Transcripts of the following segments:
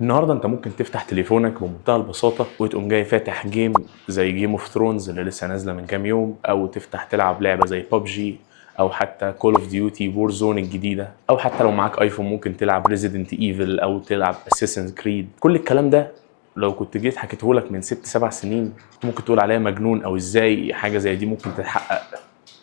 النهارده انت ممكن تفتح تليفونك بمنتهى البساطه وتقوم جاي فاتح جيم زي جيم اوف ثرونز اللي لسه نازله من كام يوم، او تفتح تلعب لعبه زي ببجي، او حتى كول اوف ديوتي وور زون الجديده، او حتى لو معاك ايفون ممكن تلعب ريزيدنت ايفل او تلعب اساسن كريد. كل الكلام ده لو كنت جيت حكيته لك من 6 7 سنين ممكن تقول عليا مجنون، او ازاي حاجه زي دي ممكن تتحقق؟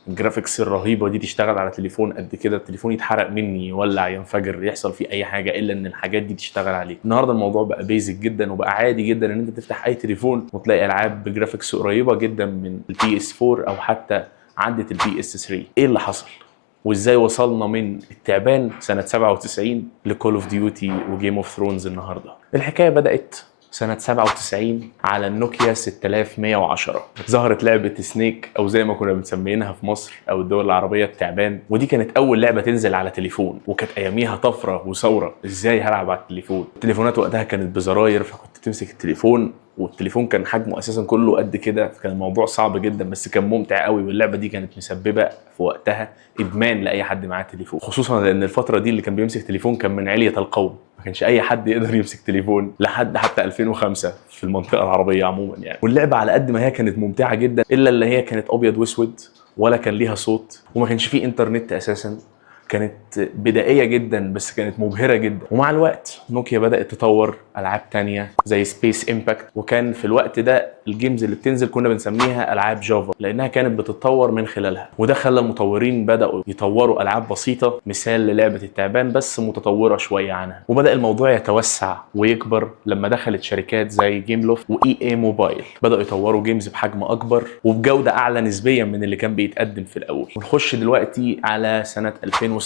الجرافيكس الرهيبه دي تشتغل على تليفون قد كده، التليفون يتحرق مني، يولع، ينفجر، يحصل فيه اي حاجه الا ان الحاجات دي تشتغل عليه. النهارده الموضوع بقى بيزك جدا وبقى عادي جدا ان انت تفتح اي تليفون وتلاقي العاب بجرافيكس قريبه جدا من البي اس 4 او حتى عدت البي اس 3. ايه اللي حصل؟ وازاي وصلنا من التعبان سنه 97 لكول اوف ديوتي وجيم اوف ثرونز النهارده؟ الحكايه بدات سنة 97 على النوكيا 6110. ظهرت لعبة سنيك، أو زي ما كنا بنسمينها في مصر أو الدول العربية التعبان، ودي كانت أول لعبة تنزل على تليفون، وكانت أياميها طفرة وثورة. إزاي هلعب على التليفون؟ التليفونات وقتها كانت بزراير، فكنت تمسك التليفون والتليفون كان حجمه اساسا كله قد كده، فكان الموضوع صعب جدا بس كان ممتع قوي. واللعبه دي كانت مسببه في وقتها ادمان لاي حد معاه تليفون، خصوصا لان الفتره دي اللي كان بيمسك تليفون كان من عليه القوم، ما كانش اي حد يقدر يمسك تليفون لحد حتى 2005 في المنطقه العربيه عموما يعني. واللعبه على قد ما هي كانت ممتعه جدا الا اللي هي كانت ابيض واسود، ولا كان ليها صوت، وما كانش فيه انترنت اساسا. كانت بدائيه جدا بس كانت مبهره جدا. ومع الوقت نوكيا بدات تطور العاب تانية زي سبيس امباكت، وكان في الوقت ده الجيمز اللي بتنزل كنا بنسميها العاب جافا لانها كانت بتتطور من خلالها. وده خلى المطورين بداوا يطوروا العاب بسيطه، مثال للعبه التعبان بس متطوره شويه عنها. وبدا الموضوع يتوسع ويكبر لما دخلت شركات زي جيم لوفت واي اي موبايل، بداوا يطوروا جيمز بحجم اكبر وبجوده اعلى نسبيا من اللي كان بيتقدم في الاول. ونخش دلوقتي على سنه 2007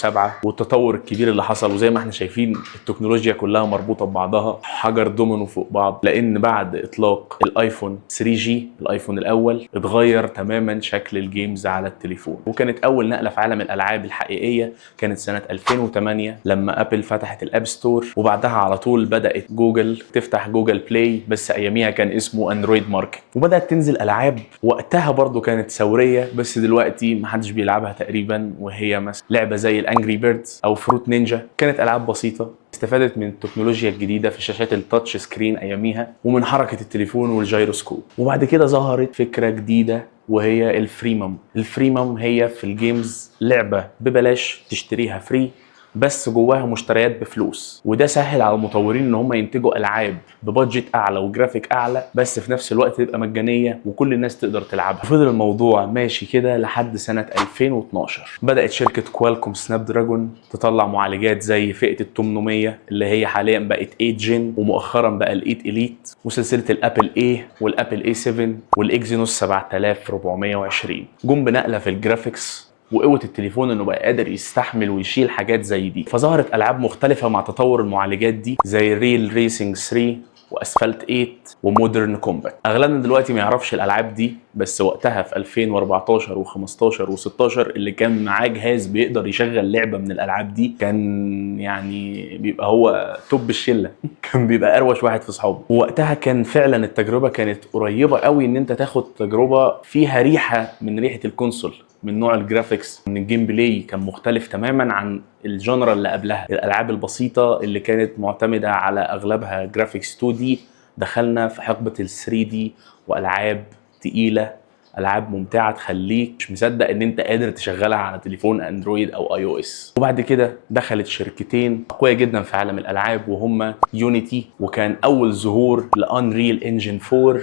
والتطور الكبير اللي حصل. وزي ما احنا شايفين التكنولوجيا كلها مربوطه ببعضها، حجر دومينو فوق بعض، لان بعد اطلاق الايفون 3 جي الايفون الاول اتغير تماما شكل الجيمز على التليفون. وكانت اول نقله في عالم الالعاب الحقيقيه كانت سنه 2008 لما ابل فتحت الاب ستور، وبعدها على طول بدات جوجل تفتح جوجل بلاي، بس اياميها كان اسمه اندرويد ماركت، وبدات تنزل العاب وقتها برضو كانت ثوريه بس دلوقتي محدش بيلعبها تقريبا. وهي مثلا لعبه زي الانجري بيردز او فروت نينجا، كانت العاب بسيطه استفادت من التكنولوجيا الجديده في شاشات التاتش سكرين اياميها ومن حركه التليفون والجيروسكوب. وبعد كده ظهرت فكره جديده وهي الفريمم. الفريمم هي في الجيمز لعبه ببلاش تشتريها فري بس جواها مشتريات بفلوس، وده سهل على المطورين ان هم ينتجوا العاب ببادجت اعلى وجرافيك اعلى بس في نفس الوقت تبقى مجانيه وكل الناس تقدر تلعبها. فضل الموضوع ماشي كده لحد سنه 2012 بدات شركه كوالكوم سناب دراجون تطلع معالجات زي فئه ال 800 اللي هي حاليا بقت 8 جن، ومؤخرا بقى ال 8 اليت، وسلسله الابل اي والابل اي 7 والاكزينوس 7420. جم بنقله في الجرافيكس وقوه التليفون انه بقى قادر يستحمل ويشيل حاجات زي دي. فظهرت العاب مختلفه مع تطور المعالجات دي زي ريل ريسنج 3 واسفلت 8 ومودرن كومبات. اغلبنا دلوقتي ما يعرفش الالعاب دي، بس وقتها في 2014 و15 و16 اللي كان معاه جهاز بيقدر يشغل لعبه من الالعاب دي كان يعني بيبقى هو توب الشله كان بيبقى اروش واحد في صحابه. ووقتها كان فعلا التجربه كانت قريبه قوي ان انت تاخد تجربه فيها ريحه من ريحه الكونسول، من نوع الجرافيكس، من الجيم بلاي كان مختلف تماما عن الجانرا اللي قبلها. الالعاب البسيطه اللي كانت معتمده على اغلبها جرافيكس 2 دي، دخلنا في حقبه ال 3 دي والعاب تقيله، العاب ممتعه تخليك مش مصدق ان انت قادر تشغلها على تليفون اندرويد او اي او اس. وبعد كده دخلت شركتين قويه جدا في عالم الالعاب وهما يونيتي، وكان اول ظهور لانريل انجن 4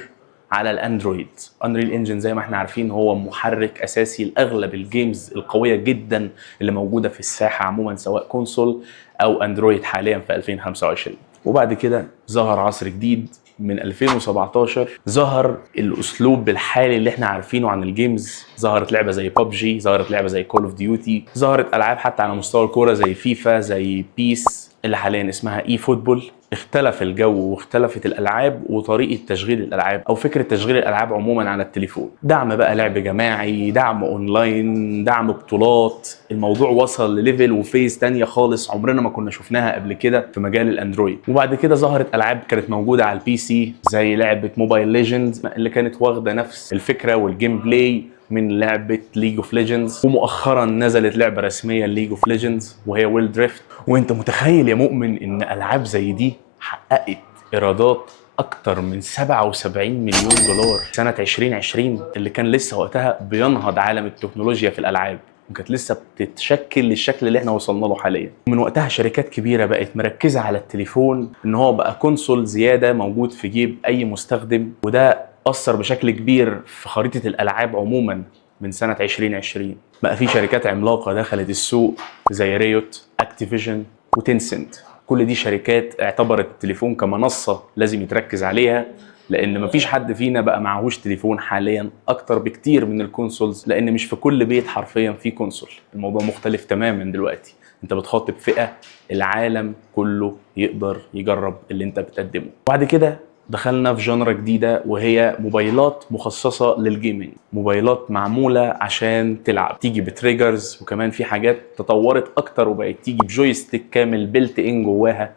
على الاندرويد. انريل انجن زي ما احنا عارفين هو محرك اساسي لاغلب الجيمز القويه جدا اللي موجوده في الساحه عموما سواء كونسول او اندرويد حاليا في 2025. وبعد كده ظهر عصر جديد من 2017، ظهر الاسلوب الحالي اللي احنا عارفينه عن الجيمز. ظهرت لعبه زي ببجي، ظهرت لعبه زي كول اوف ديوتي، ظهرت العاب حتى على مستوى الكوره زي فيفا، زي بيس اللي حاليا اسمها اي فوتبول. اختلف الجو واختلفت الالعاب وطريقه تشغيل الالعاب او فكره تشغيل الالعاب عموما على التليفون. دعم بقى لعب جماعي، دعم اونلاين، دعم بطولات. الموضوع وصل لليفل وفيز تانية خالص عمرنا ما كنا شفناها قبل كده في مجال الاندرويد. وبعد كده ظهرت العاب كانت موجوده على البي سي زي لعبه موبايل ليجندز اللي كانت واخده نفس الفكره والجيم بلاي من لعبه ليج اوف ليجندز. ومؤخرا نزلت لعبه رسميه ليج اوف ليجندز وهي ويل دريفت. وانت متخيل يا مؤمن ان العاب زي دي حققت ايرادات اكتر من 77 مليون دولار سنة 2020 اللي كان لسه وقتها بينهض عالم التكنولوجيا في الالعاب، وكانت لسه بتتشكل للشكل اللي احنا وصلنا له حاليا. ومن وقتها شركات كبيرة بقت مركزة على التليفون ان هو بقى كونسول زيادة موجود في جيب اي مستخدم، وده اثر بشكل كبير في خريطة الالعاب عموما. من سنة 2020 بقى في شركات عملاقة دخلت السوق زي ريوت، اكتيفيجن، وتنسنت. كل دي شركات اعتبرت التليفون كمنصة لازم يتركز عليها، لان مفيش حد فينا بقى معهوش تليفون حاليا، اكتر بكتير من الكونسولز، لان مش في كل بيت حرفيا فيه كونسول. الموضوع مختلف تماما دلوقتي، انت بتخاطب فئة العالم كله يقدر يجرب اللي انت بتقدمه. وبعد كده دخلنا في جانرا جديدة، وهي موبايلات مخصصة للجيمنج، موبايلات معمولة عشان تلعب، تيجي بتريجرز، وكمان في حاجات تطورت اكتر وبقت تيجي بجويستيك كامل بيلت ان جواها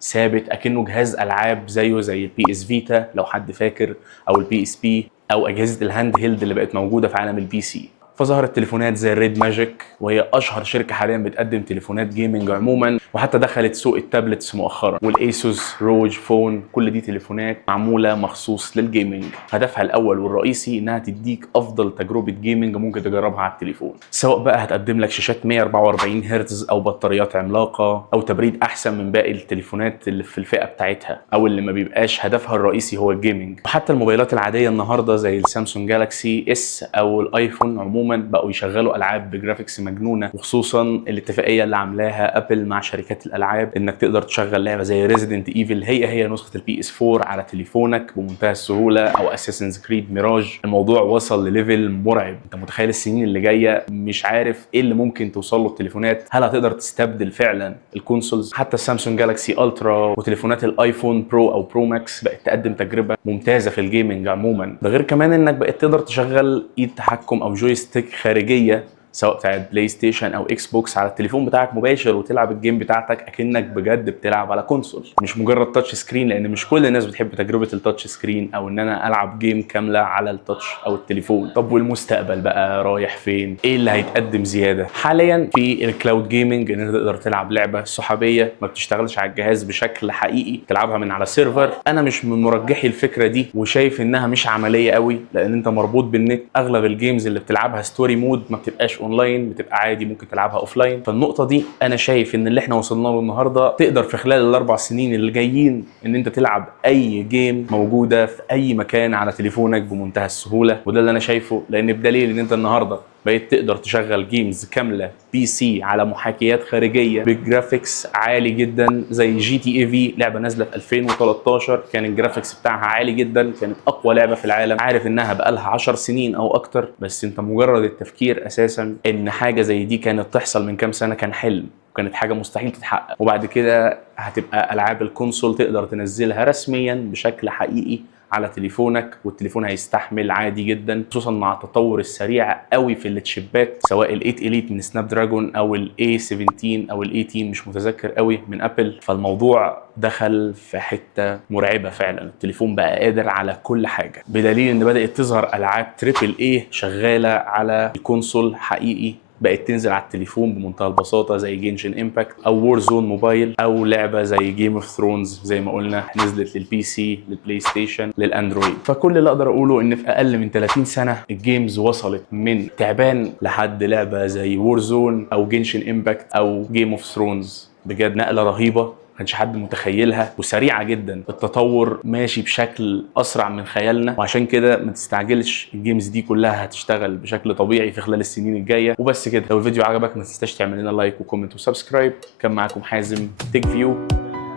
ثابت، اكنه جهاز العاب زيه زي البي اس فيتا لو حد فاكر، او البي اس بي، او اجهزة الهاند هيلد اللي بقت موجودة في عالم البي سي. فظهرت تليفونات زي الريد ماجيك، وهي اشهر شركه حاليا بتقدم تليفونات جيمنج عموما، وحتى دخلت سوق التابلتس مؤخرا، والايسوس روج فون. كل دي تليفونات معموله مخصوص للجيمنج، هدفها الاول والرئيسي انها تديك افضل تجربه جيمنج ممكن تجربها على التليفون، سواء بقى هتقدم لك شاشات 144 هرتز، او بطاريات عملاقه، او تبريد احسن من باقي التليفونات اللي في الفئه بتاعتها، او اللي ما بيبقاش هدفها الرئيسي هو الجيمنج. وحتى الموبايلات العاديه النهارده زي السامسونج جالاكسي اس او الايفون عموما بقوا يشغلوا العاب بجرافيكس مجنونه، وخصوصا الاتفاقيه اللي عاملاها ابل مع شركات الالعاب انك تقدر تشغل لعبه زي ريزيدنت ايفل هي نسخه البي اس 4 على تليفونك بمنتهى السهوله، او اساسنز كريد ميراج. الموضوع وصل لليفل مرعب، انت متخيل السنين اللي جايه مش عارف ايه اللي ممكن توصل له التليفونات، هل هتقدر تستبدل فعلا الكونسولز؟ حتى السامسونج جالاكسي الترا وتليفونات الايفون برو او برو ماكس بقت تقدم تجربه ممتازه في الجيمنج عموما. ده غير كمان انك بقت تقدر تشغل ايد تحكم او جويستيك خارجيه سواء بتاعت بلاي ستيشن او اكس بوكس على التليفون بتاعك مباشر، وتلعب الجيم بتاعتك اكنك بجد بتلعب على كونسول، مش مجرد تاتش سكرين، لان مش كل الناس بتحب تجربه التاتش سكرين، او ان انا العب جيم كامله على التاتش او التليفون. طب والمستقبل بقى رايح فين؟ ايه اللي هيتقدم زياده؟ حاليا في الكلاود جيمنج، ان انت تقدر تلعب لعبه صحابيه ما بتشتغلش على الجهاز بشكل حقيقي، تلعبها من على سيرفر. انا مش من مرجحي الفكره دي، وشايف انها مش عمليه قوي، لان انت مربوط بالنت. اغلب الجيمز اللي بتلعبها ستوري مود ما بتبقاش اونلاين، بتبقى عادي ممكن تلعبها اوفلاين. فالنقطه دي انا شايف ان اللي احنا وصلنا له النهارده تقدر في خلال الاربع سنين اللي جايين ان انت تلعب اي جيم موجوده في اي مكان على تليفونك بمنتهى السهوله. وده اللي انا شايفه، لان بدليل ان انت النهارده بقيت تقدر تشغل جيمز كامله بي سي على محاكيات خارجيه بجرافيكس عالي جدا، زي جي تي اي في، لعبه نازله في 2013 كان الجرافيكس بتاعها عالي جدا، كانت اقوى لعبه في العالم. عارف انها بقالها 10 سنين او اكتر، بس انت مجرد التفكير اساسا ان حاجه زي دي كانت تحصل من كام سنه كان حلم، وكانت حاجه مستحيل تتحقق. وبعد كده هتبقى العاب الكونسول تقدر تنزلها رسميا بشكل حقيقي على تليفونك، والتليفون هيستحمل عادي جدا، خصوصا مع التطور السريع قوي في التشيبات، سواء ال8 اليت من سناب دراجون او A17 او ال18 مش متذكر قوي من ابل. فالموضوع دخل في حته مرعبه فعلا، التليفون بقى قادر على كل حاجه، بدليل ان بدات تظهر العاب تريبل اي شغاله على الكونسول حقيقي، بقت تنزل على التليفون بمنتهى البساطه، زي جينشن امباكت او وور زون موبايل، او لعبه زي جيم اوف ثرونز زي ما قلنا نزلت للبي سي، للبلاي ستيشن، للاندرويد. فكل اللي اقدر اقوله ان في اقل من 30 سنه الجيمز وصلت من تعبان لحد لعبه زي وور زون او جينشن امباكت او جيم اوف ثرونز. بجد نقله رهيبه ما كانش حد متخيلها، وسريعه جدا، التطور ماشي بشكل اسرع من خيالنا. وعشان كده ما تستعجلش، الجيمز دي كلها هتشتغل بشكل طبيعي في خلال السنين الجايه. وبس كده، لو الفيديو عجبك ما تنساش تعمل لنا لايك وكومنت وسبسكرايب. كان معاكم حازم تيك فيو،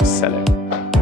السلام.